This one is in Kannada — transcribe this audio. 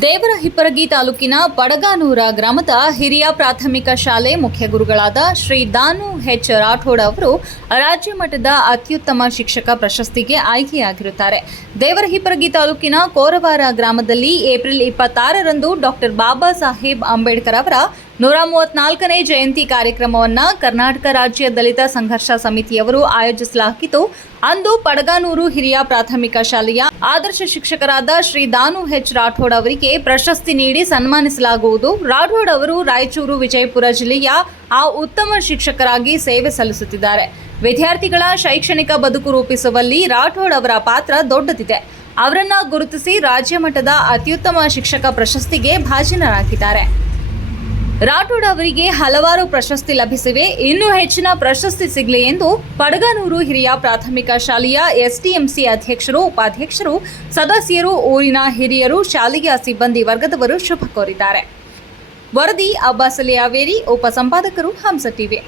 ದೇವರ ಹಿಪ್ಪರಗಿ ತಾಲೂಕಿನ ಪಡಗಾನೂರ ಗ್ರಾಮದ ಹಿರಿಯ ಪ್ರಾಥಮಿಕ ಶಾಲೆ ಮುಖ್ಯ ಗುರುಗಳಾದ ಶ್ರೀ ದಾನು ಹೆಚ್ ರಾಠೋಡ್ ಅವರು ರಾಜ್ಯ ಮಟ್ಟದ ಅತ್ಯುತ್ತಮ ಶಿಕ್ಷಕ ಪ್ರಶಸ್ತಿಗೆ ಆಯ್ಕೆಯಾಗಿರುತ್ತಾರೆ. ದೇವರ ಹಿಪ್ಪರಗಿ ತಾಲೂಕಿನ ಕೋರವಾರ ಗ್ರಾಮದಲ್ಲಿ ಏಪ್ರಿಲ್ ಇಪ್ಪತ್ತಾರರಂದು ಡಾಕ್ಟರ್ ಬಾಬಾ ಸಾಹೇಬ್ ಅಂಬೇಡ್ಕರ್ ಅವರ ನೂರ ಮೂವತ್ನಾಲ್ಕನೇ ಜಯಂತಿ ಕಾರ್ಯಕ್ರಮವನ್ನ ಕರ್ನಾಟಕ ರಾಜ್ಯ ದಲಿತ ಸಂಘರ್ಷ ಸಮಿತಿಯವರು ಆಯೋಜಿಸಲಾಗಿತ್ತು. ಅಂದು ಪಡಗಾನೂರು ಹಿರಿಯ ಪ್ರಾಥಮಿಕ ಶಾಲೆಯ ಆದರ್ಶ ಶಿಕ್ಷಕರಾದ ಶ್ರೀ ದಾನು ಎಚ್ ರಾಠೋಡ್ ಅವರಿಗೆ ಪ್ರಶಸ್ತಿ ನೀಡಿ ಸನ್ಮಾನಿಸಲಾಗುವುದು. ರಾಠೋಡ್ ಅವರು ರಾಯಚೂರು ವಿಜಯಪುರ ಜಿಲ್ಲೆಯ ಆ ಉತ್ತಮ ಶಿಕ್ಷಕರಾಗಿ ಸೇವೆ ಸಲ್ಲಿಸುತ್ತಿದ್ದಾರೆ. ವಿದ್ಯಾರ್ಥಿಗಳ ಶೈಕ್ಷಣಿಕ ಬದುಕು ರೂಪಿಸುವಲ್ಲಿ ರಾಠೋಡ್ ಅವರ ಪಾತ್ರ ದೊಡ್ಡದಿದೆ. ಅವರನ್ನ ಗುರುತಿಸಿ ರಾಜ್ಯ ಮಟ್ಟದ ಅತ್ಯುತ್ತಮ ಶಿಕ್ಷಕ ಪ್ರಶಸ್ತಿಗೆ ಭಾಜನರಾಗಿದ್ದಾರೆ. ರಾಠೋಡ್ ಅವರಿಗೆ ಹಲವಾರು ಪ್ರಶಸ್ತಿ ಲಭಿಸಿವೆ. ಇನ್ನೂ ಹೆಚ್ಚಿನ ಪ್ರಶಸ್ತಿ ಸಿಗಲಿ ಎಂದು ಪಡಗನೂರು ಹಿರಿಯ ಪ್ರಾಥಮಿಕ ಶಾಲೆಯ ಎಸ್ಟಿಎಂಸಿ ಅಧ್ಯಕ್ಷರು, ಉಪಾಧ್ಯಕ್ಷರು, ಸದಸ್ಯರು, ಊರಿನ ಹಿರಿಯರು, ಶಾಲೆಯ ಸಿಬ್ಬಂದಿ ವರ್ಗದವರು ಶುಭ ಕೋರಿದ್ದಾರೆ. ವರದಿ ಅಬ್ಬಾಸಲಿಯಾವೇರಿ, ಉಪಸಂಪಾದಕರು, ಹಂಸ ಟಿವಿ.